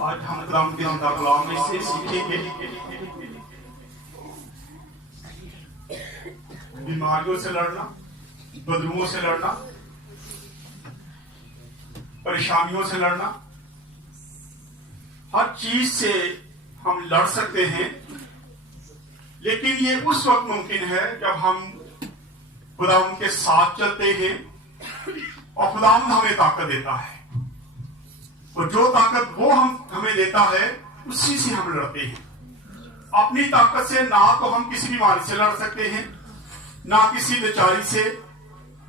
आज हम खुदावंद के जिंदा कलाम में से सीखेंगे बीमारियों से लड़ना, बदबुओं से लड़ना, परेशानियों से लड़ना। हर चीज से हम लड़ सकते हैं, लेकिन ये उस वक्त मुमकिन है जब हम खुदावंद के साथ चलते हैं और खुदावंद हमें ताकत देता है। और जो ताकत वो हमें देता है उसी से हम लड़ते हैं। अपनी ताकत से ना तो हम किसी बीमारी से लड़ सकते हैं, ना किसी बेचारी से,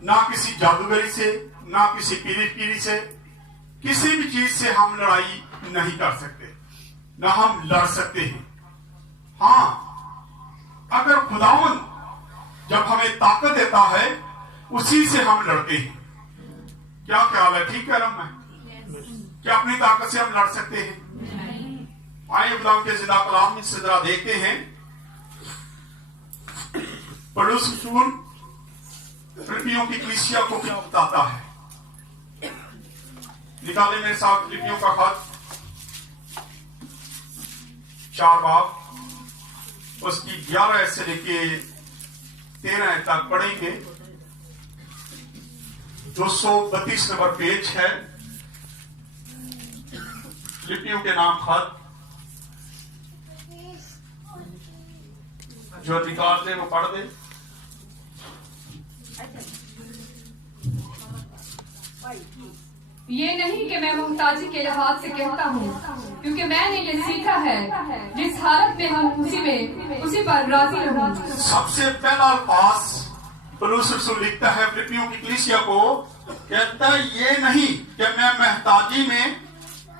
ना किसी जादूगरी से, ना किसी पीरी से, किसी भी चीज से हम लड़ाई नहीं कर सकते, ना हम लड़ सकते हैं। हाँ, अगर खुदावंद जब हमें ताकत देता है उसी से हम लड़ते हैं। क्या ख्याल है? ठीक कह रहा हूं मैं? क्या अपनी ताकत से हम लड़ सकते हैं? आइए खुदावंद के जिंदा कलाम में से जरा देखते हैं। पौलुस रसूल फिलिप्पियों की कलीसिया को क्या बताता है। निकाले मेरे साथ फिलिप्पियों का खत 4 बाब, उसकी 11 से लेके 13 तक पढ़ेंगे। 232 नंबर पेज है फिलिप्पियों के नाम खत। जो निकाल दे वो पढ़ दे। ये नहीं कि मैं मुहताजी के लिहाज से कहता हूँ, क्योंकि मैंने ये सीखा है जिस हालत में हम उसी पर राजी रहूं। सबसे पहला अल्फाज पौलुस रसूल लिखता है फिलिप्पियों की कलीसिया को, कहता है ये नहीं कि मैं मुहताजी में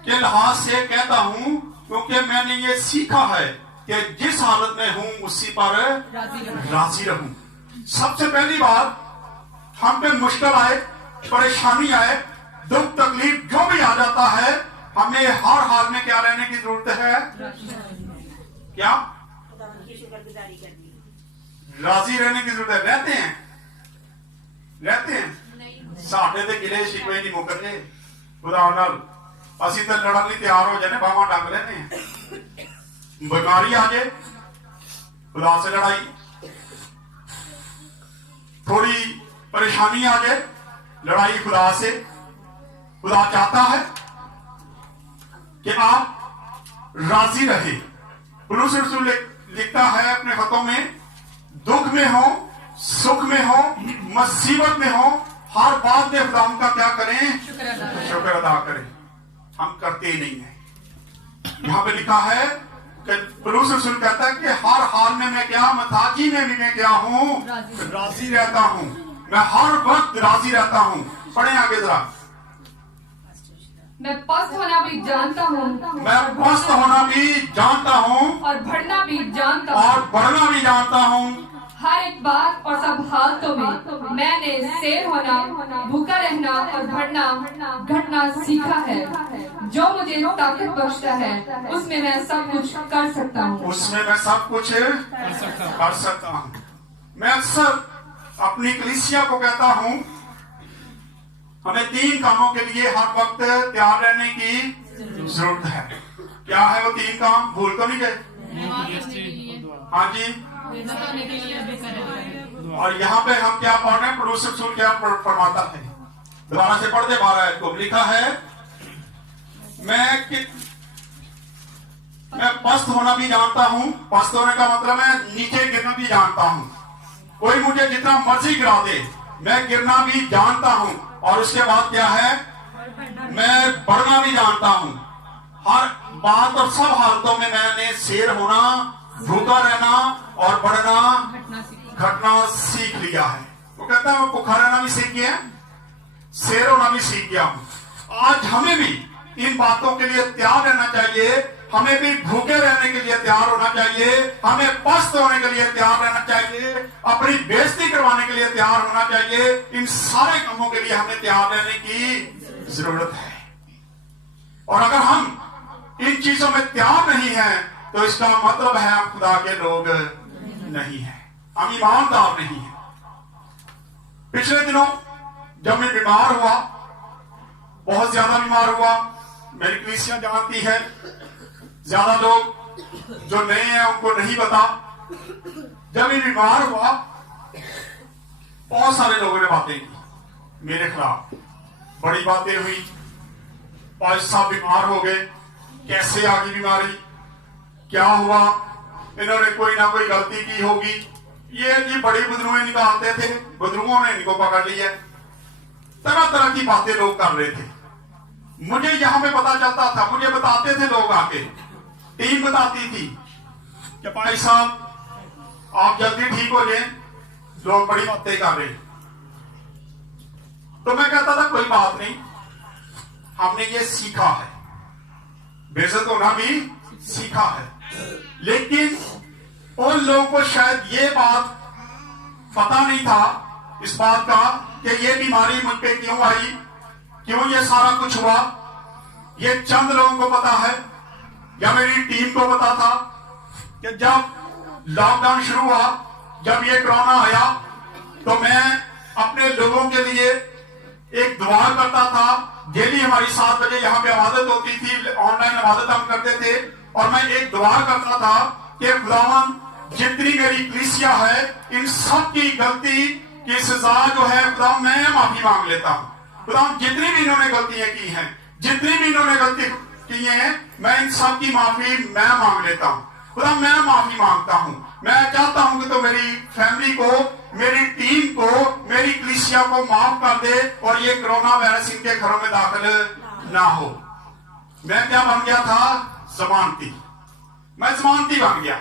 के लिहाज से कहता हूँ, क्योंकि मैंने ये सीखा है कि जिस हालत में हूँ उसी पर राजी रहूं। सबसे पहली बात, हम पे मुश्किल आए, परेशानी आए, दुख तकलीफ जो भी आ जाता है, हमें हर हाल में क्या रहने की जरूरत है? क्या? राजी रहने की जरूरत है। रहते हैं साढ़े ते गिले शिकवे नहीं मुकरने। खुदा नाल ਅਸੀਂ ਤਾਂ ਲੜਨ ਲਈ ਤਿਆਰ ਹੋ जाने, बावा डंग लेने हैं। बीमारी आ जाए, खुदा से लड़ाई, थोड़ी परेशानी आ जाए, लड़ाई खुदा से। खुदा चाहता है कि आप राजी रहे। पौलुस रसूल लिखता है अपने खतों में, दुख में हो, सुख में हो, मुसीबत में हो, हर बात में खुदा का क्या करें? शुक्र अदा करें। हम करते ही नहीं है। यहां पे लिखा है कि पौलुस रसूल कहता है कि हर हाल में मैं क्या, मुहताजी में भी मैं क्या हूं? राजी रहता हूं। मैं हर वक्त राजी रहता हूं। पढ़े आगे जरा। मैं पस्त होना भी जानता हूँ, मैं पस्त होना भी जानता हूँ और बढ़ना भी जानता हूँ, और बढ़ना भी जानता हूँ। हर एक बात और सब हालतों में मैंने शेर होना, भूखा रहना और बढ़ना घटना सीखा है। जो मुझे ताकत बख्शता है उसमें मैं सब कुछ कर सकता हूँ। उसमें मैं सब कुछ कर सकता हूँ। मैं अक्सर अपनी कलीसिया को कहता हूँ, हमें 3 कामों के लिए हर वक्त तैयार रहने की जरूरत है। क्या है वो 3 काम? भूल तो नहीं गए? हाँ जी। और यहाँ पे हम क्या पढ़ रहे हैं? पौलुस रसूल क्या फरमाता है? दोबारा से पढ़ दे। 12 को लिखा है, मैं पस्त होना भी जानता हूँ। पस्त होने का मतलब है नीचे गिरना भी जानता हूँ। कोई मुझे जितना मर्जी गिरा दे, मैं गिरना भी जानता हूँ। और उसके बाद क्या है? मैं बढ़ना भी जानता हूँ। हर बात और सब हालतों में मैंने शेर होना, भूखा रहना और बढ़ना घटना सीख लिया है। वो कहता है मैं भूखा रहना भी सीख गया, शेर होना भी सीख गया हूं। आज हमें भी इन बातों के लिए तैयार रहना चाहिए। हमें भी भूखे रहने के लिए तैयार होना चाहिए। हमें पस्त होने के लिए तैयार रहना चाहिए। अपनी बेइज्जती करवाने के लिए तैयार होना चाहिए। इन सारे कामों के लिए हमें तैयार रहने की जरूरत है। और अगर हम इन चीजों में तैयार नहीं है तो इसका मतलब है हम खुदा के लोग नहीं है, हम ईमानदार नहीं है। पिछले दिनों जब मैं बीमार हुआ, बहुत ज्यादा बीमार हुआ, मेरी कलीसिया जानती है, ज्यादा लोग जो नए हैं उनको नहीं पता। जब ये बीमार हुआ, बहुत सारे लोगों ने बातें की मेरे खिलाफ, बड़ी बातें हुई। पांच साहब बीमार हो गए, कैसे आ गई बीमारी, क्या हुआ, इन्होंने कोई ना कोई गलती की होगी। ये जी बड़ी बुजुर्ग निकालते थे, बुजुर्गों ने इनको पकड़ लिया। तरह तरह की बातें लोग कर रहे थे। मुझे यहां पे पता चलता था, मुझे बताते थे लोग आके, टीम बताती थी कि भाई साहब आप जल्दी ठीक हो जाए, लोग बड़ी बातें कर रहे। तो मैं कहता था कोई बात नहीं, हमने ये सीखा है, बेइज्जत होना भी सीखा है। लेकिन उन लोगों को शायद ये बात पता नहीं था इस बात का कि ये बीमारी मुझ पे क्यों आई, क्यों ये सारा कुछ हुआ। ये चंद लोगों को पता है या मेरी टीम को पता था कि जब लॉकडाउन शुरू हुआ, जब ये कोरोना आया, तो मैं अपने लोगों के लिए एक दुआ करता था। डेली हमारी 7 बजे यहाँ पे इबादत होती थी, ऑनलाइन इबादत हम करते थे, और मैं एक दुआ करता था कि खुदावन जितनी मेरी कलीसिया है, इन सब की गलती की सजा जो है खुदा मैं माफी मांग लेता हूँ। खुदा जितनी भी इन्होंने गलतियां की हैं, जितनी भी इन्होंने गलती की हैं, मैं इन सब की माफी मैं मांग लेता हूँ। खुदा मैं माफी मांगता हूँ। मैं चाहता हूँ कि तो मेरी फैमिली को, मेरी टीम को, मेरी कलीसिया को माफ कर दे और ये कोरोना वायरस इनके घरों में दाखिल ना हो। मैं क्या बन गया था? जमानती। मैं जमानती बन गया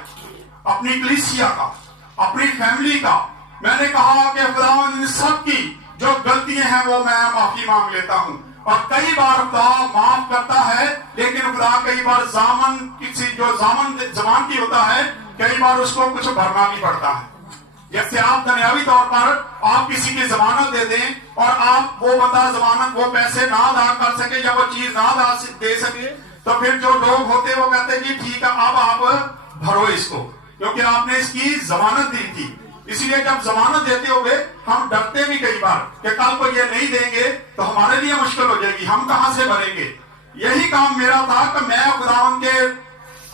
अपनी कलीसिया का, अपनी फैमिली का। मैंने कहा कि खुदा इन सब की जो गलतियां हैं वो मैं माफी मांग लेता हूँ। और कई बार खुदा माफ करता है, लेकिन खुदा कई बार जामन किसी जो जमानती होता है, कई बार उसको कुछ भरना भी पड़ता है। जैसे आप दुनियावी तौर पर आप किसी की जमानत दे दें और आप वो बंदा जमानत वो पैसे ना अदा कर सके या वो चीज ना दे सके, तो फिर जो लोग होते हैं वो कहते हैं कि ठीक है अब आप भरो इसको, क्योंकि आपने इसकी जमानत दी थी। इसलिए जब जमानत देते हुए हम डरते भी कई बार कि कल को ये नहीं देंगे तो हमारे लिए मुश्किल हो जाएगी, हम कहां से भरेंगे। यही काम मेरा था कि मैं खुदावन के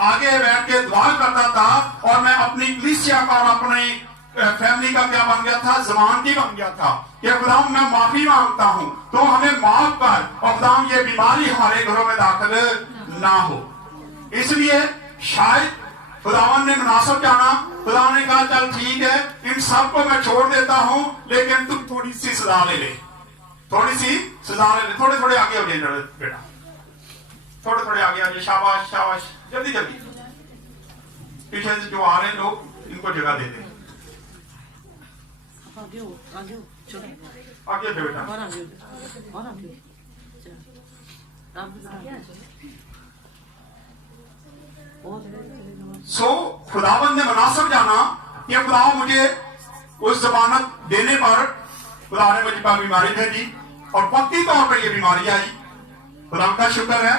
आगे बैठ के दुआ करता था और मैं अपनी कलीसिया का और अपनी फैमिली का क्या बन गया था? जमानती बन गया था कि खुदावन मैं माफी मांगता हूं, तो हमें माफ कर, और खुदावन ये बीमारी हमारे घरों में दाखिल ना हो। इसलिए शायद खुदावन ने मुनासिब जाना, खुदावन ने कहा चल ठीक है, इन सबको मैं छोड़ देता हूं, लेकिन तुम थोड़ी सी सजा ले ले, थोड़ी सी सजा ले ले। थोड़े थोड़े आगे हो जाए बेटा, थोड़े थोड़े आगे आ जाए। शाबाश शाबाश, जल्दी जल्दी। पीछे से जो आ रहे हैं लोग, इनको जगह दे दे। आगे बेटा, सो खुदावन ने मुनासिब जाना कि खुदा मुझे उस जमानत देने पर खुदा ने मुझे पर बीमारी दे दी और वक्ती तौर पर यह बीमारी आई। खुदा का शुक्र है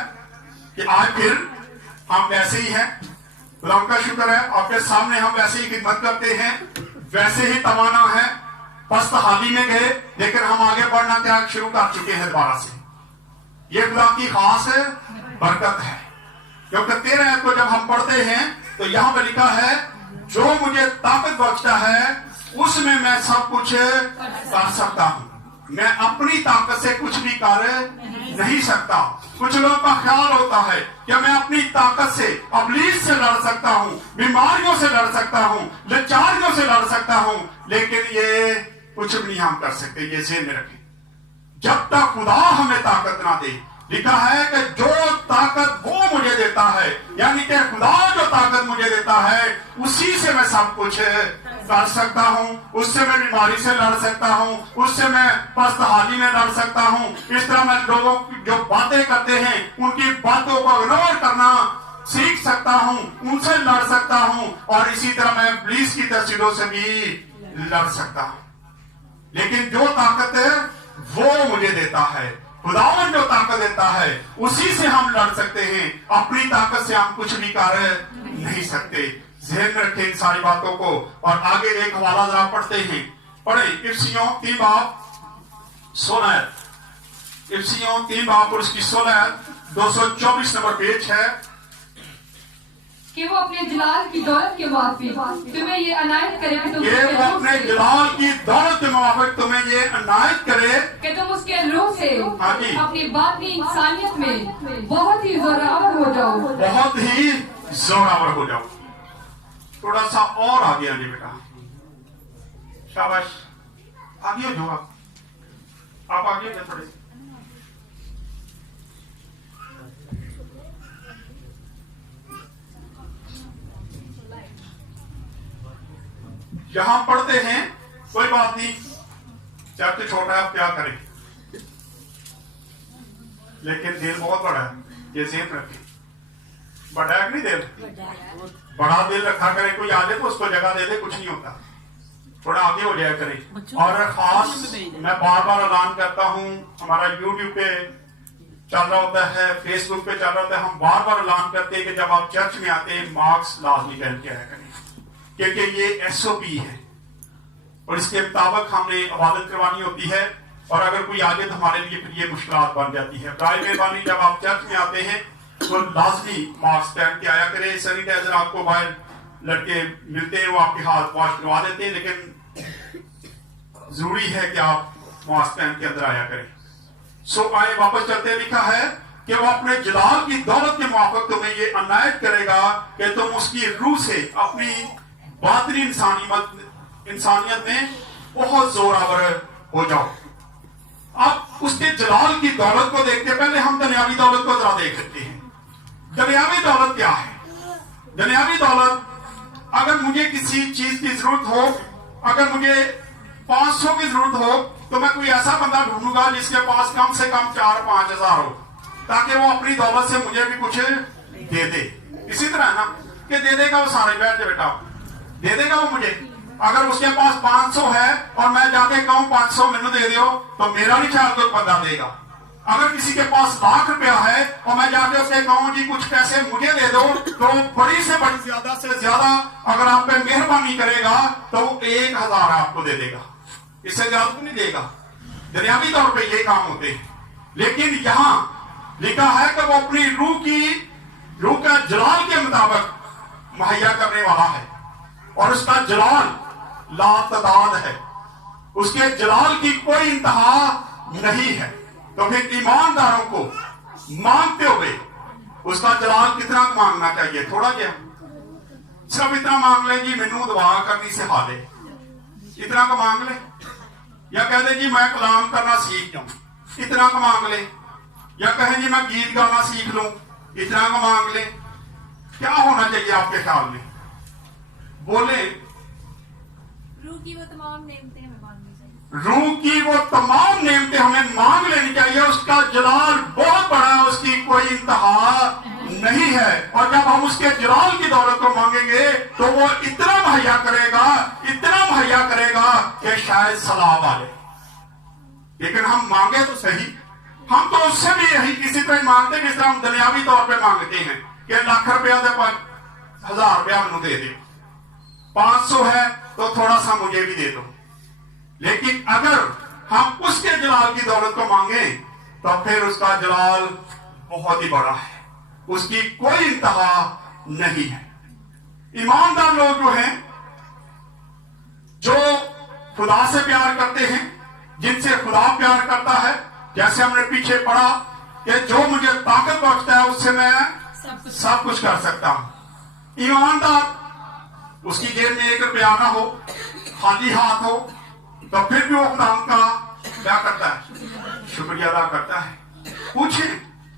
कि आज फिर हम वैसे ही हैं। खुदा का शुक्र है आपके सामने हम वैसे ही खिदमत करते हैं, वैसे ही तवाना है। पस्त हाली में गए, लेकिन हम आगे बढ़ना क्या शुरू कर चुके हैं दोबारा से। ये खुदा की खास बरकत है, क्योंकि 13 को जब हम पढ़ते हैं तो यहां पर लिखा है जो मुझे ताकत बख्शता है उसमें मैं सब कुछ कर सकता हूं। मैं अपनी ताकत से कुछ भी कर नहीं सकता। कुछ लोगों का ख्याल होता है कि मैं अपनी ताकत से अबलीस से लड़ सकता हूं, बीमारियों से लड़ सकता हूं, लाचारियों से लड़ सकता हूं, लेकिन ये कुछ भी नहीं हम कर सकते। ये ज़हन में रखें, जब तक खुदा हमें ताकत ना दे। लिखा है कि जो ताकत वो मुझे देता है, यानी कि खुदा जो ताकत मुझे देता है उसी से मैं सब कुछ कर सकता हूं। उससे मैं बीमारी से लड़ सकता हूं, उससे मैं पस्त हाली में लड़ सकता हूं। इस तरह मैं लोगों की जो बातें करते हैं उनकी बातों को इग्नोर करना सीख सकता हूं, उनसे लड़ सकता हूं, और इसी तरह मैं इब्लीस की तस्वीरों से भी लड़ सकता हूं। लेकिन जो ताकत है वो मुझे देता है, खुदावन जो ताकत देता है उसी से हम लड़ सकते हैं। अपनी ताकत से हम कुछ भी कर नहीं सकते। ध्यान में रखें इन सारी बातों को। और आगे एक हवाला जरा पढ़ते हैं, पढ़े इफ्सियों 3 बाब 16, इफ्सियों 3 बाब और उसकी 16 224 नंबर पेज है कि वो अपने जलाल की दौलत के मुआफिक तुम्हें ये अनायत करे कि तुम कि वो अपने जलाल की दौलत के मुताबिक तुम्हें ये अनायत करे कि तुम उसके रूह से हाँ जी। अपनी बातनी इंसानियत में बहुत ही जोरावर हो जाओ। बहुत ही जोरावर हो जाओ। थोड़ा सा और आगे आने बेटा, शाबाश, आगे हो जाओ आप आगे हो जाओ थोड़े से। यहां पढ़ते हैं, कोई बात नहीं, चर्च छोटा है, आप क्या करें, लेकिन दिल बहुत बड़ा है, ये ज़हन रखें। बड़ा है नहीं दिल, बड़ा दिल रखा करे, कोई आ जाए तो उसको जगह दे दे, कुछ नहीं होता, थोड़ा आगे हो जाया करें। और खास मैं बार बार ऐलान करता हूं, हमारा YouTube पे चल रहा होता है, Facebook पे चल रहा होता है, हम बार बार ऐलान करते हैं कि जब आप चर्च में आते हैं मास्क लाजमी पहन के आया करें, क्योंकि ये SOP है और इसके मुताबिक हमने इबादत करवानी होती है। और अगर कोई आगे तो हमारे लिए फिर ये मुश्किलात बन जाती है। बराए मेहरबानी जब आप चर्च में आते हैं तो लाजमी मास्क पहन के आया करें। सैनिटाइजर आपको बाहर लड़के मिलते हैं, वो आपके हाथ वॉश करवा देते हैं, लेकिन जरूरी है कि आप मास्क पहन के अंदर आया करें। सो आए वापस चलते, लिखा है कि वो अपने जलाल की दौलत के मुआफिक तुम्हें ये अनायत करेगा कि तुम उसकी रूह से अपनी बातनी इंसानियत में बहुत जोरावर हो जाओ। अब उसके जलाल की दौलत को देखते, पहले हम दुनियावी दौलत को जरा देख लेते हैं। दुनियावी दौलत क्या है? दुनियावी दौलत, अगर मुझे किसी चीज की जरूरत हो, अगर मुझे 500 की जरूरत हो, तो मैं कोई ऐसा बंदा ढूंढूंगा जिसके पास कम से कम 4-5 हजार हो, ताकि वो अपनी दौलत से मुझे भी कुछ दे दे। इसी तरह है ना कि दे देगा वो, सारे बैठ जाए बेटा, दे देगा वो मुझे। अगर उसके पास 500 है और मैं जाके कहूं 500 मैंने दे दो, तो मेरा नहीं ख्याल कोई बंदा देगा। अगर किसी के पास लाख रुपया है और मैं जाके उससे कहूं जी कुछ पैसे मुझे दे दो, तो बड़ी से बड़ी ज्यादा से ज्यादा अगर आप पे मेहरबानी करेगा तो 1000 आपको दे देगा, इससे ज्यादा तो नहीं देगा। दुनियावी तौर पे ये काम होते हैं। लेकिन यहां लिखा है कि वो अपनी रूह का जलाल के मुताबिक मुहैया करने वाला है, और उसका जलाल लातदाद है, उसके जलाल की कोई इंतहा नहीं है। तो फिर ईमानदारों को मांगते हुए उसका जलाल कितना मांगना चाहिए? थोड़ा क्या, सिर्फ इतना मांग ले जी मैनू दुआ करनी सिखा दे, इतना का मांग ले, या कह दे जी मैं कलाम करना सीख जाऊं, इतना का मांग ले, या कहे जी मैं गीत गाना सीख लूं, इतना का मांग ले। क्या होना चाहिए आपके ख्याल में? बोले रूह की वो तमाम नेमतें हमें मांगनी चाहिए। रूह की वो तमाम नेमतें हमें मांग लेनी चाहिए। उसका जलाल बहुत बड़ा है, उसकी कोई इंतहा नहीं है। और जब हम उसके जलाल की दौलत को मांगेंगे तो वो इतना मुहैया करेगा कि शायद सलाब आ जाए। लेकिन हम मांगे तो सही, हम तो उससे भी यही इसी तरह मांगते जिस तरह हम दुनियावी तौर पे मांगते हैं कि लाख रुपया दे, 1000 रुपया मुझे दे दे, 500 है तो थोड़ा सा मुझे भी दे दो। लेकिन अगर हम उसके जलाल की दौलत को मांगे तो फिर उसका जलाल बहुत ही बड़ा है, उसकी कोई इंतहा नहीं है। ईमानदार लोग जो हैं, जो खुदा से प्यार करते हैं, जिनसे खुदा प्यार करता है, जैसे हमने पीछे पढ़ा कि जो मुझे ताकत बख्शता है उससे मैं सब कुछ कर सकता हूं। ईमानदार, उसकी जेब में 1 रुपया ना हो, खाली हाथ हो, तो फिर भी वो खुदा का क्या करता है? शुक्रिया अदा करता है। पूछे,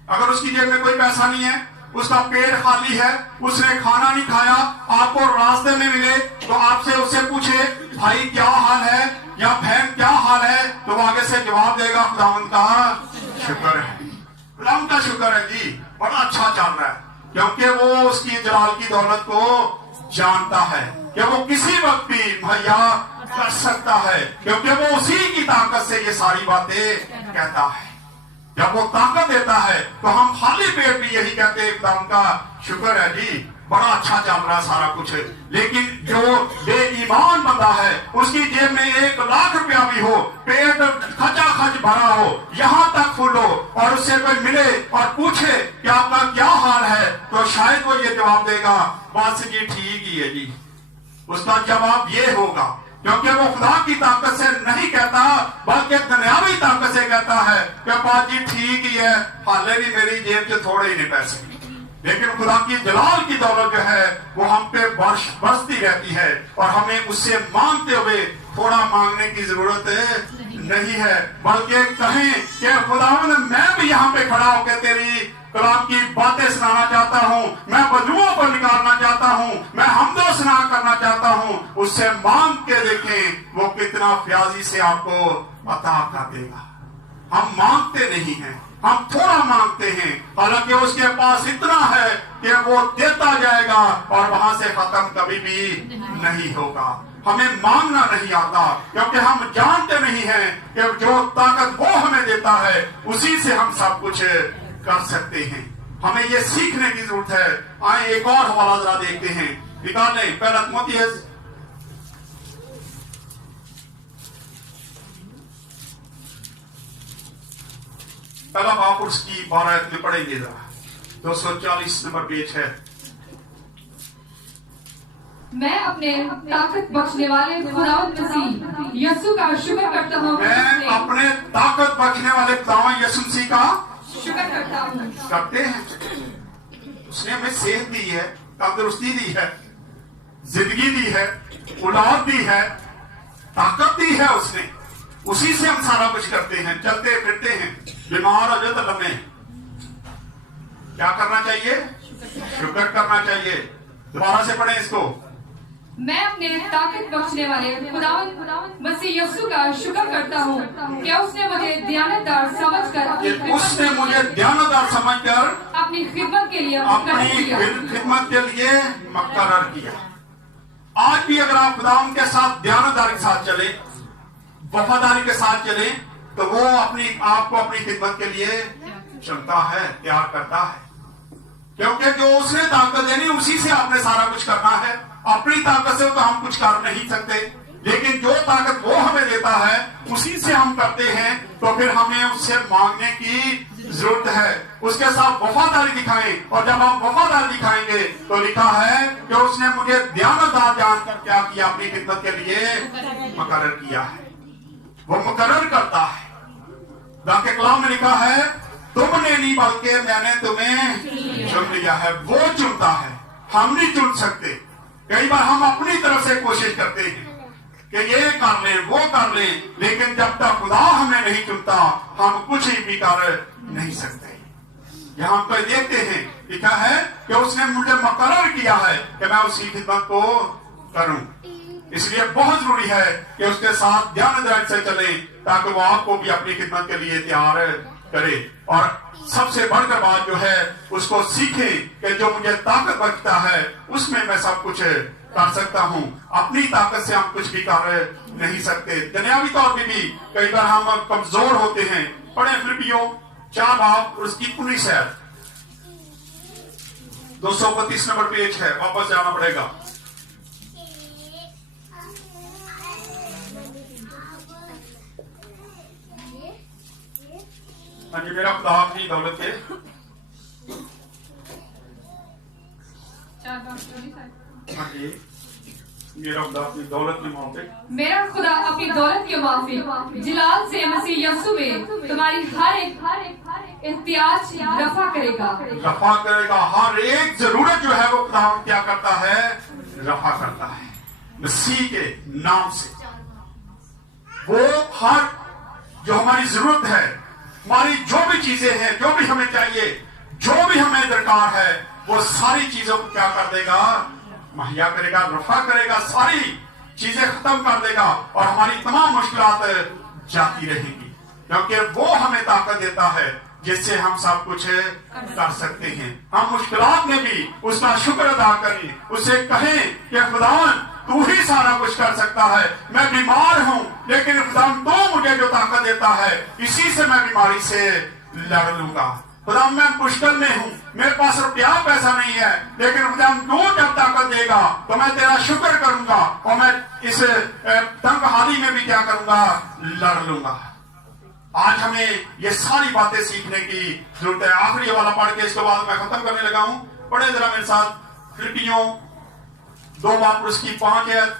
अगर उसकी जेब में कोई पैसा नहीं है, उसका पेट खाली है, उसने खाना नहीं खाया, आपको रास्ते में मिले तो आपसे उससे पूछे भाई क्या हाल है या बहन क्या हाल है, तो वो आगे से जवाब देगा खुदावंद का शुक्र है, खुदावंद का शुक्र है जी, बड़ा अच्छा चल रहा है, क्योंकि वो उसकी जलाल की दौलत को जानता है कि वो किसी वक्त भी मुहैया कर सकता है, क्योंकि वो उसी की ताकत से ये सारी बातें कहता है। जब वो ताकत देता है तो हम खाली पेट भी यही कहते हैं खुदा का शुक्र है जी, बड़ा अच्छा चल रहा है सारा कुछ। लेकिन जो बेईमान बंदा है, उसकी जेब में 1 लाख रुपया भी हो, पेट खचा खच भरा हो, यहां तक फुल हो, और उससे कोई मिले और पूछे कि आपका क्या हाल है, तो शायद वो ये जवाब देगा, बस जी ठीक ही है जी। उसका जवाब ये होगा, क्योंकि वो खुदा की ताकत से नहीं कहता, बल्कि दुनियावी ताकत से कहता है कि बात जी ठीक ही है, हाले भी मेरी जेब से थोड़े ही नहीं पैसे, लेकिन खुदा की जलाल की दौलत जो है वो हम पे बरसती रहती है, और हमें उससे मांगते हुए थोड़ा मांगने की जरूरत नहीं है, बल्कि कहें कि खुदावंद मैं भी यहाँ पे खड़ा होकर तेरी कलाम की बातें सुनाना चाहता हूँ, मैं बदुओं को निकालना चाहता हूँ, मैं हमदो सना करना चाहता हूँ। उससे मांग के देखें वो कितना फ्याजी से आपको अता कर देगा। हम मांगते नहीं हैं, हम थोड़ा मांगते हैं, हालांकि उसके पास इतना है कि वो देता जाएगा और वहां से खत्म कभी भी नहीं होगा। हमें मांगना नहीं आता, क्योंकि हम जानते नहीं हैं कि जो ताकत वो हमें देता है उसी से हम सब कुछ कर सकते हैं। हमें ये सीखने की जरूरत है। आए एक और हवाला जरा देखते हैं, निकाल लें पहला तिमोथेयुस पहला बाप उसकी 12 में पढ़ेंगे जरा, 240 नंबर पेज है। मैं अपने ताकत बख्शने वाले खुदावंद मसीह यीशु का शुक्र करता हूँ। मैं अपने ताकत बख्शने वाले खुदावंद यीशु मसीह का शुक्र करता हूँ। करते हैं। उसने हमें सेहत दी है, तंदुरुस्ती दी है, जिंदगी दी है, औलाद दी है, ताकत दी है उसने, उसी से हम सारा कुछ करते हैं, चलते फिरते हैं, बीमार हो जाए तो लम्बे। क्या करना चाहिए? शुक्र करना चाहिए। दोबारा से पढ़ें इसको। मैं अपने ताकत बख्शने वाले खुदावंद मसीह यीशु का शुक्र करता हूँ कि उसने मुझे दयानतदार समझकर अपनी खिदमत के लिए मुकर्रर किया। आज भी अगर आप खुदावंद के साथ दयानतदारी के साथ चले, वफादारी के साथ चले, तो वो अपनी आपको अपनी खिदमत के लिए चुनता है, तैयार करता है, क्योंकि जो उसने ताकत देनी उसी से आपने सारा कुछ करना है। अपनी ताकत से तो हम कुछ कर नहीं सकते, लेकिन जो ताकत वो हमें देता है उसी से हम करते हैं। तो फिर हमें उससे मांगने की जरूरत है, उसके साथ वफादारी दिखाएं, और जब हम वफादारी दिखाएंगे तो लिखा है कि उसने मुझे दयानतदार जानकर क्या किया, अपनी खिदमत के लिए मुकर्रर किया है। वो मुकर्रर करता है। के कलाम में लिखा है, तुमने नहीं बल्कि मैंने तुम्हें चुन लिया है। वो चुनता है, हम नहीं चुन सकते। कई बार हम अपनी तरफ से कोशिश करते हैं कि ये कर लें, वो कर लें, लेकिन जब तक खुदा हमें नहीं चुनता हम कुछ भी कर नहीं सकते। यहाँ हम तो देखते हैं, लिखा है कि उसने मुझे मुकर्रर किया है कि मैं उसकी खिदमत को करूं। इसलिए बहुत जरूरी है कि उसके साथ ध्यान से चले, ताकि वो आपको भी अपनी खिदमत के लिए तैयार करे। और सबसे बढ़कर बात जो है उसको सीखे कि जो मुझे ताकत बचता है उसमें मैं सब कुछ कर सकता हूँ। अपनी ताकत से हम कुछ भी कर नहीं सकते। दुनियावी तौर पर भी कई बार हम कमजोर होते हैं। पढ़े फिलिपियों 4 बाब और उसकी 19 है, 232 नंबर पेज है, वापस जाना पड़ेगा। हाँ जी, मेरा खुदा अपनी दौलत के हाँ जी, मेरा खुदा अपनी दौलत की माफिक, मेरा खुदा अपनी दौलत के माफिक जलाल से मसीह यीशु में तुम्हारी हर एक एहतियाज रफा करेगा। हर एक जरूरत जो है वो खुदा क्या करता है? रफा करता है मसीह के नाम से। वो हर जो हमारी जरूरत है, हमारी जो भी चीजें हैं, जो भी हमें चाहिए, जो भी हमें दरकार है, वो सारी चीजों को क्या कर देगा? मुहैया करेगा, रफा करेगा, सारी चीजें खत्म कर देगा और हमारी तमाम मुश्किलात जाती रहेंगी, क्योंकि वो हमें ताकत देता है जिससे हम सब कुछ कर सकते हैं। हम मुश्किलात में भी उसका शुक्र अदा करें, उसे कहें कि खुदावन तू ही सारा कुछ कर सकता है। मैं बीमार हूं, लेकिन खुदावन तो मुझे जो ताकत देता है इसी से मैं बीमारी से लड़ लूंगा। खुदावन मैं मुश्किल में हूं, मेरे पास रुपया पैसा नहीं है, लेकिन खुदावन तू जब ताकत देगा तो मैं तेरा शुक्र करूंगा और मैं इस तंग हाली में भी क्या करूंगा? लड़ लूंगा। आज हमें ये सारी बातें सीखने की जरूरत है। आखिरी वाला पढ़ के इसके बाद मैं खत्म करने लगा हूं। पढ़े जरा मेरे साथ फिलिपियों 2:5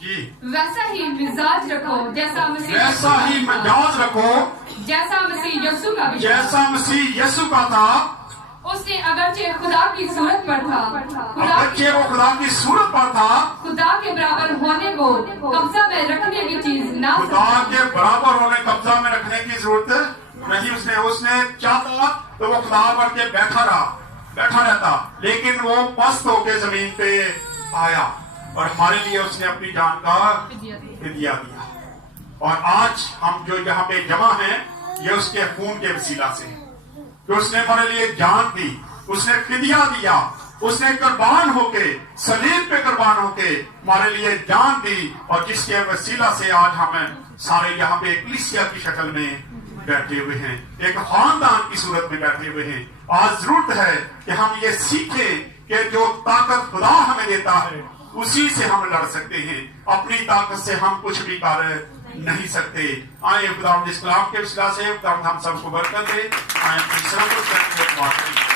जी। वैसा ही मिजाज रखो जैसा मसीह यीशु का भी जैसा मसीह यीशु का था। उसने अगरचे खुदा की सूरत पर था, अगरचे वो खुदा की सूरत पर था, खुदा के बराबर होने को कब्जा में रखने की चीज ना खुदा के बराबर होने कब्जा में रखने की जरूरत नहीं। उसने चाहता तो वो खुदा बन के बैठा रहता, लेकिन वो पस्त होके जमीन पे आया और हमारे लिए उसने अपनी जान का फिदिया दिया। और आज हम जो यहाँ पे जमा हैं, ये उसके खून के वसीला से, कि उसने हमारे लिए जान दी, उसने फिदिया दिया, उसने कुर्बान होके, सलीब पे कुर्बान होके हमारे लिए जान दी, और जिसके वसीला से आज हम सारे यहाँ पे कलीसिया की शक्ल में बैठे हुए हैं, एक खानदान की सूरत में बैठे हुए हैं। आज जरूरत है कि हम ये सीखें कि जो ताकत खुदा हमें देता है उसी से हम लड़ सकते हैं, अपनी ताकत से हम कुछ भी कर नहीं सकते। आए खुदा इस कलाम के वसीला से खुदा हम सबको बरकत दे। आए अपनी सर्वोच्च